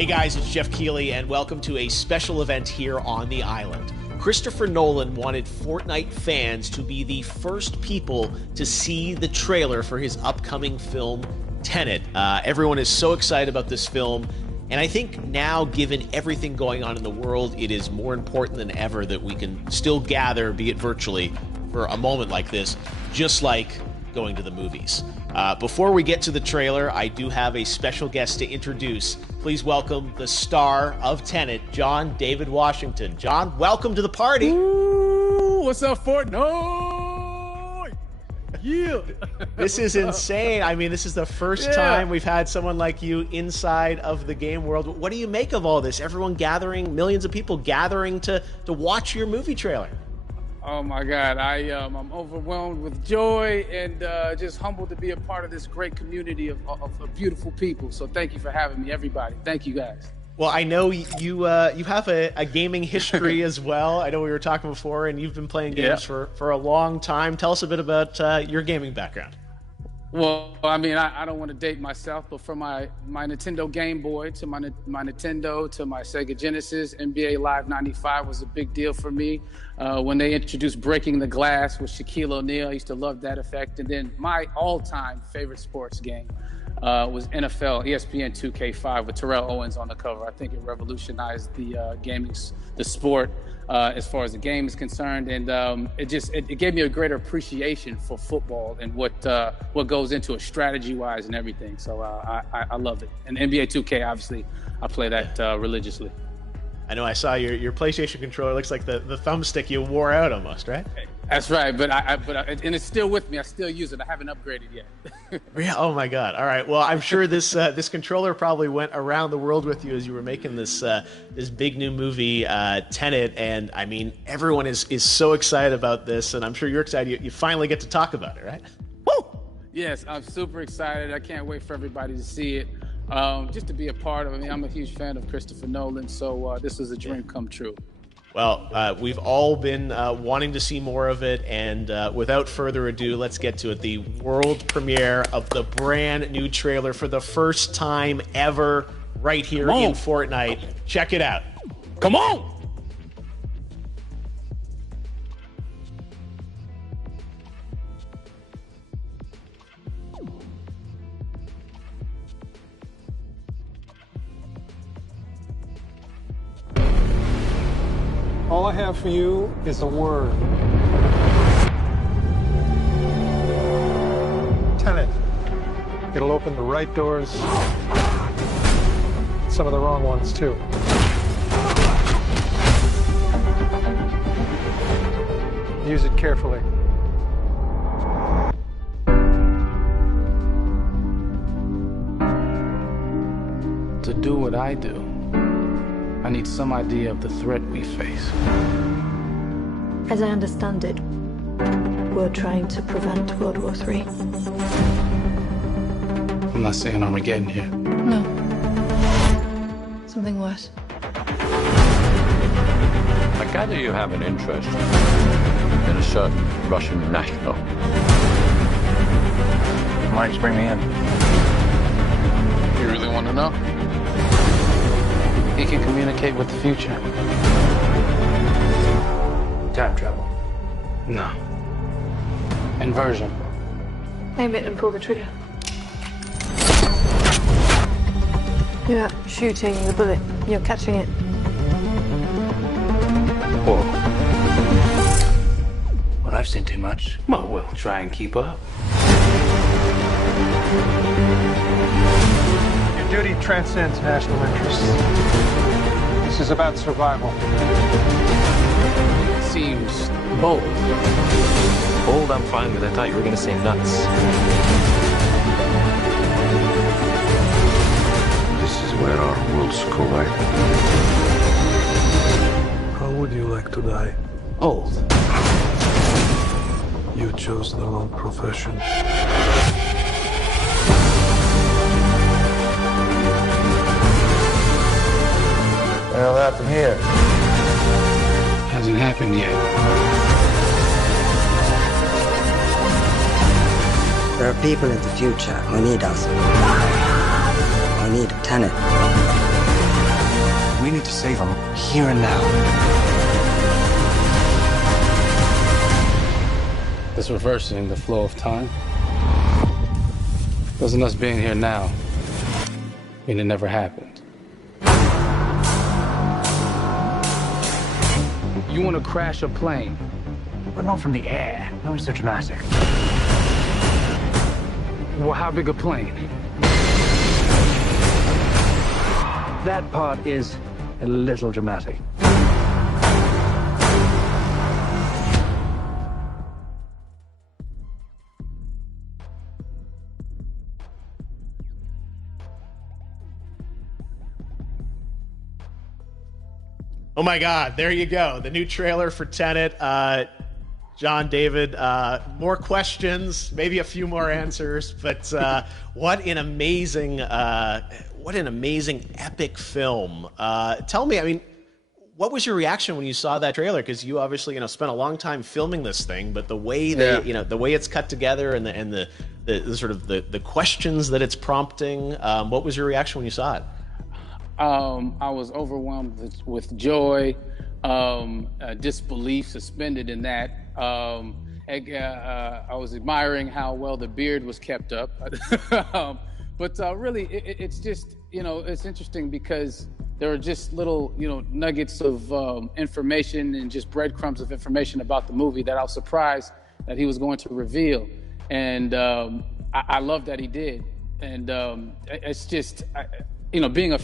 Hey guys, it's Jeff Keighley, and welcome to a special event here on the island. Christopher Nolan wanted Fortnite fans to be the first people to see the trailer for his upcoming film, Tenet. Everyone is so excited about this film, and I think now, given everything going on in the world, it is more important than ever that we can still gather, be it virtually, for a moment like this, just like going to the movies. Before we get to the trailer, I do have a special guest to introduce. Please welcome the star of Tenet, John David Washington. John, welcome to the party. Ooh, what's up, Fortnite? Yeah. This is insane. I mean, this is the first time we've had someone like you inside of the game world. What do you make of all this? Everyone gathering, millions of people gathering to watch your movie trailer. Oh my God, I'm overwhelmed with joy and just humbled to be a part of this great community of beautiful people. So thank you for having me, everybody. Thank you, guys. Well, I know you have a gaming history as well. I know we were talking before, and you've been playing games for a long time. Tell us a bit about your gaming background. Well, I mean, I don't want to date myself, but from my Nintendo Game Boy to my Nintendo to my Sega Genesis, NBA Live 95 was a big deal for me. When they introduced Breaking the Glass with Shaquille O'Neal, I used to love that effect. And then my all-time favorite sports game was NFL ESPN 2K5 with Terrell Owens on the cover. I think it revolutionized the sport as far as the game is concerned, and it gave me a greater appreciation for football and what goes into it strategy-wise and everything. So I love it. And NBA 2K, obviously, I play that religiously. I know I saw your PlayStation controller. Looks like the thumbstick you wore out almost, right? That's right, but and it's still with me. I still use it. I haven't upgraded yet. Yeah. Oh my God. All right. Well, I'm sure this controller probably went around the world with you as you were making this big new movie, Tenet. And I mean, everyone is so excited about this, and I'm sure you're excited. You finally get to talk about it, right? Woo! Yes, I'm super excited. I can't wait for everybody to see it. Just to be a part of it. I mean, I'm a huge fan of Christopher Nolan, so this was a dream come true. Well, we've all been wanting to see more of it, and without further ado, let's get to it. The world premiere of the brand new trailer for the first time ever right here in Fortnite. Check it out. Come on! All I have for you is a word. Tenet. It'll open the right doors, some of the wrong ones too. Use it carefully. To do what I do, I need some idea of the threat we face. As I understand it, we're trying to prevent World War III. I'm not saying Armageddon here. No. Something worse. I gather you have an interest in a certain Russian national. Why did you bring me in? You really want to know? He can communicate with the future. Time travel. No. Inversion. Aim it and pull the trigger. You're not shooting the bullet, you're catching it. Whoa. Well, I've seen too much. Well, we'll try and keep up. Your duty transcends national interests. This is about survival. Seems bold. Bold, I'm fine with. I thought you were going to say nuts. This is where our worlds collide. How would you like to die? Old. You chose the wrong profession. What'll happen here? Hasn't happened yet. There are people in the future who need us. Who need Tenet. We need to save him here and now. It's reversing the flow of time. Doesn't us being here now mean it never happened? You want to crash a plane? But not from the air. No, it's so dramatic. Well, how big a plane? That part is a little dramatic. Oh my God, there you go. The new trailer for Tenet. John, David, more questions, maybe a few more answers, but what an amazing epic film. Tell me, I mean, what was your reaction when you saw that trailer? Because you obviously, spent a long time filming this thing, but the way the way it's cut together and the sort of the questions that it's prompting, what was your reaction when you saw it? I was overwhelmed with joy, disbelief suspended in that. I was admiring how well the beard was kept up. But really, it's just, it's interesting because there are just little, nuggets of information and just breadcrumbs of information about the movie that I was surprised that he was going to reveal. And I love that he did. And it's just... being a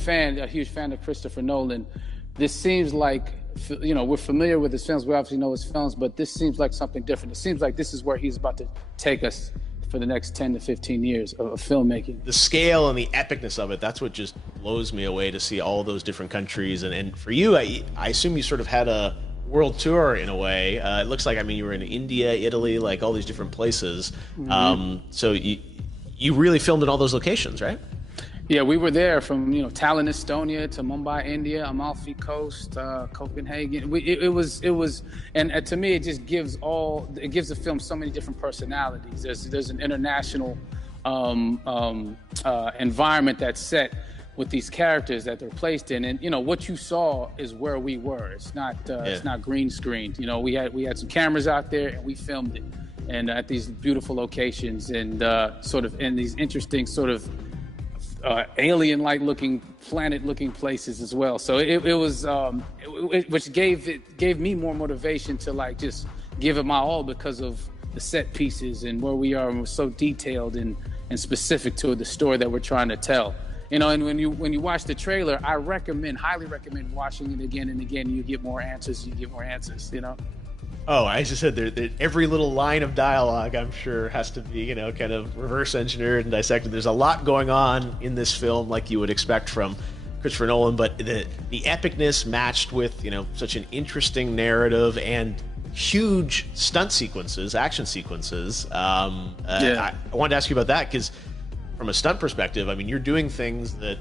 huge fan of Christopher Nolan, this seems like, we're familiar with his films. We obviously know his films, but this seems like something different. It seems like this is where he's about to take us for the next 10 to 15 years of filmmaking. The scale and the epicness of it, that's what just blows me away, to see all those different countries. And for you, I assume you sort of had a world tour in a way. It looks like, you were in India, Italy, like all these different places. Mm-hmm. So you really filmed in all those locations, right? Yeah, we were there from Tallinn, Estonia, to Mumbai, India, Amalfi Coast, Copenhagen. It was, and to me, it just gives the film so many different personalities. There's an international environment that's set with these characters that they're placed in, and what you saw is where we were. It's not green screened. We had some cameras out there and we filmed it, and at these beautiful locations and sort of in these interesting sort of alien-like looking, planet-looking places as well. So it was, which gave me more motivation to just give it my all because of the set pieces and where we are, and we're so detailed and specific to the story that we're trying to tell. And when you watch the trailer, I highly recommend watching it again and again. You get more answers. Oh, I just said that every little line of dialogue, I'm sure, has to be, kind of reverse engineered and dissected. There's a lot going on in this film, like you would expect from Christopher Nolan, but the epicness matched with, such an interesting narrative and huge stunt sequences, action sequences. I wanted to ask you about that because from a stunt perspective, you're doing things that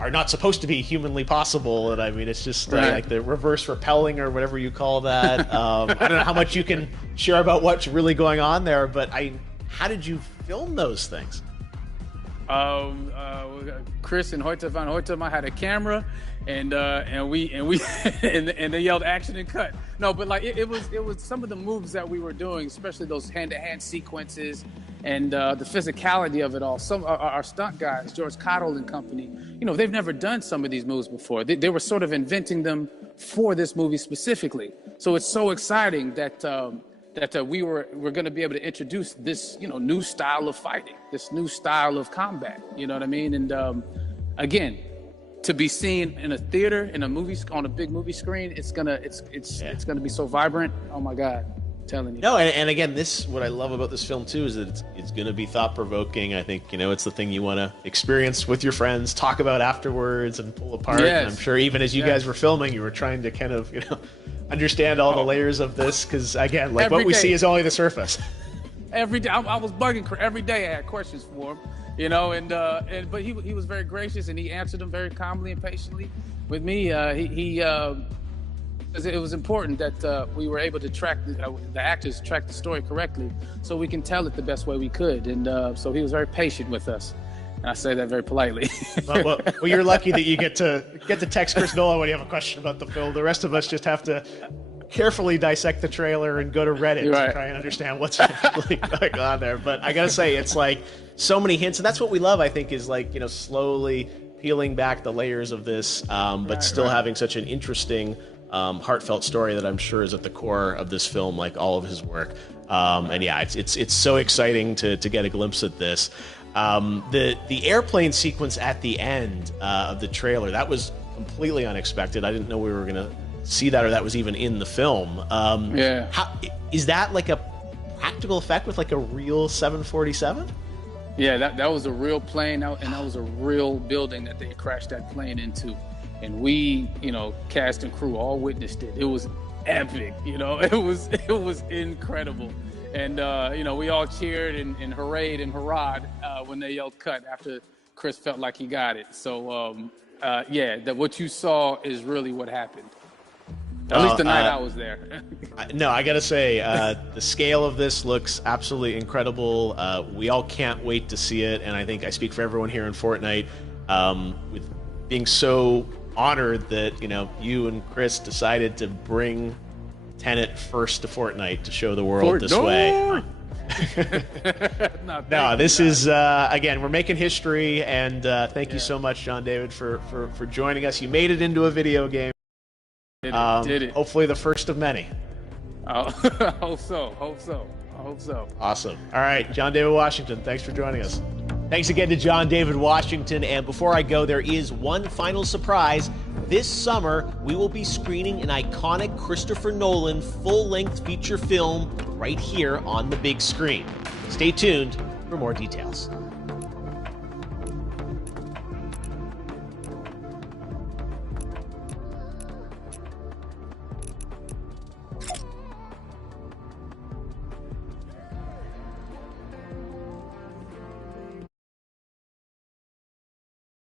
are not supposed to be humanly possible, and it's just like the reverse rappelling or whatever you call that. I don't know how much you can share about what's really going on there, but how did you film those things? Chris and Hoyte van Hoytema had a camera, and they yelled action and cut. No, but it was some of the moves that we were doing, especially those hand-to-hand sequences and the physicality of it all. Some our stunt guys, George Cottle and company, they've never done some of these moves before. They were sort of inventing them for this movie specifically. So it's so exciting that we're going to be able to introduce this new style of fighting, this new style of combat. You know what I mean? And again, to be seen in a theater, in a movie, on a big movie screen, it's gonna be so vibrant. Oh my God, I'm telling you. No, and again, what I love about this film too is that it's gonna be thought provoking. I think it's the thing you want to experience with your friends, talk about afterwards, and pull apart. Yes. And I'm sure even as you guys were filming, you were trying to kind of understand all the layers of this, because again, what we see is only the surface. Every day, I was bugging every day. I had questions for him. But he was very gracious, and he answered them very calmly and patiently with me. It was important that we were able to track the actors the story correctly, so we can tell it the best way we could. And so he was very patient with us. And I say that very politely. Well, you're lucky that you get to text Chris Nolan when you have a question about the film. The rest of us just have to carefully dissect the trailer and go to Reddit to try and understand what's really going on there. But I gotta say, it's like so many hints, and that's what we love, I think, is like, slowly peeling back the layers of this, but still having such an interesting, heartfelt story that I'm sure is at the core of this film, like all of his work. And yeah, it's so exciting to get a glimpse at this. The airplane sequence at the end of the trailer, that was completely unexpected. I didn't know we were gonna see that, or that was even in the film. Is that like a practical effect with like a real 747? Yeah, that was a real plane, and that was a real building that they crashed that plane into. And we, cast and crew all witnessed it. It was epic, it was incredible. And, we all cheered and hurrayed and hurrahed when they yelled cut after Chris felt like he got it. So, that what you saw is really what happened. At least the night I was there. No, I gotta say, the scale of this looks absolutely incredible. We all can't wait to see it, and I think I speak for everyone here in Fortnite, with being so honored that you and Chris decided to bring Tenet first to Fortnite to show the world this way. No, this is again, we're making history, and thank you so much, John David, for joining us. You made it into a video game. Did it. Hopefully the first of many. I hope so. Awesome. All right, John David Washington, thanks for joining us. Thanks again to John David Washington. And before I go, there is one final surprise. This summer, we will be screening an iconic Christopher Nolan full-length feature film right here on the big screen. Stay tuned for more details.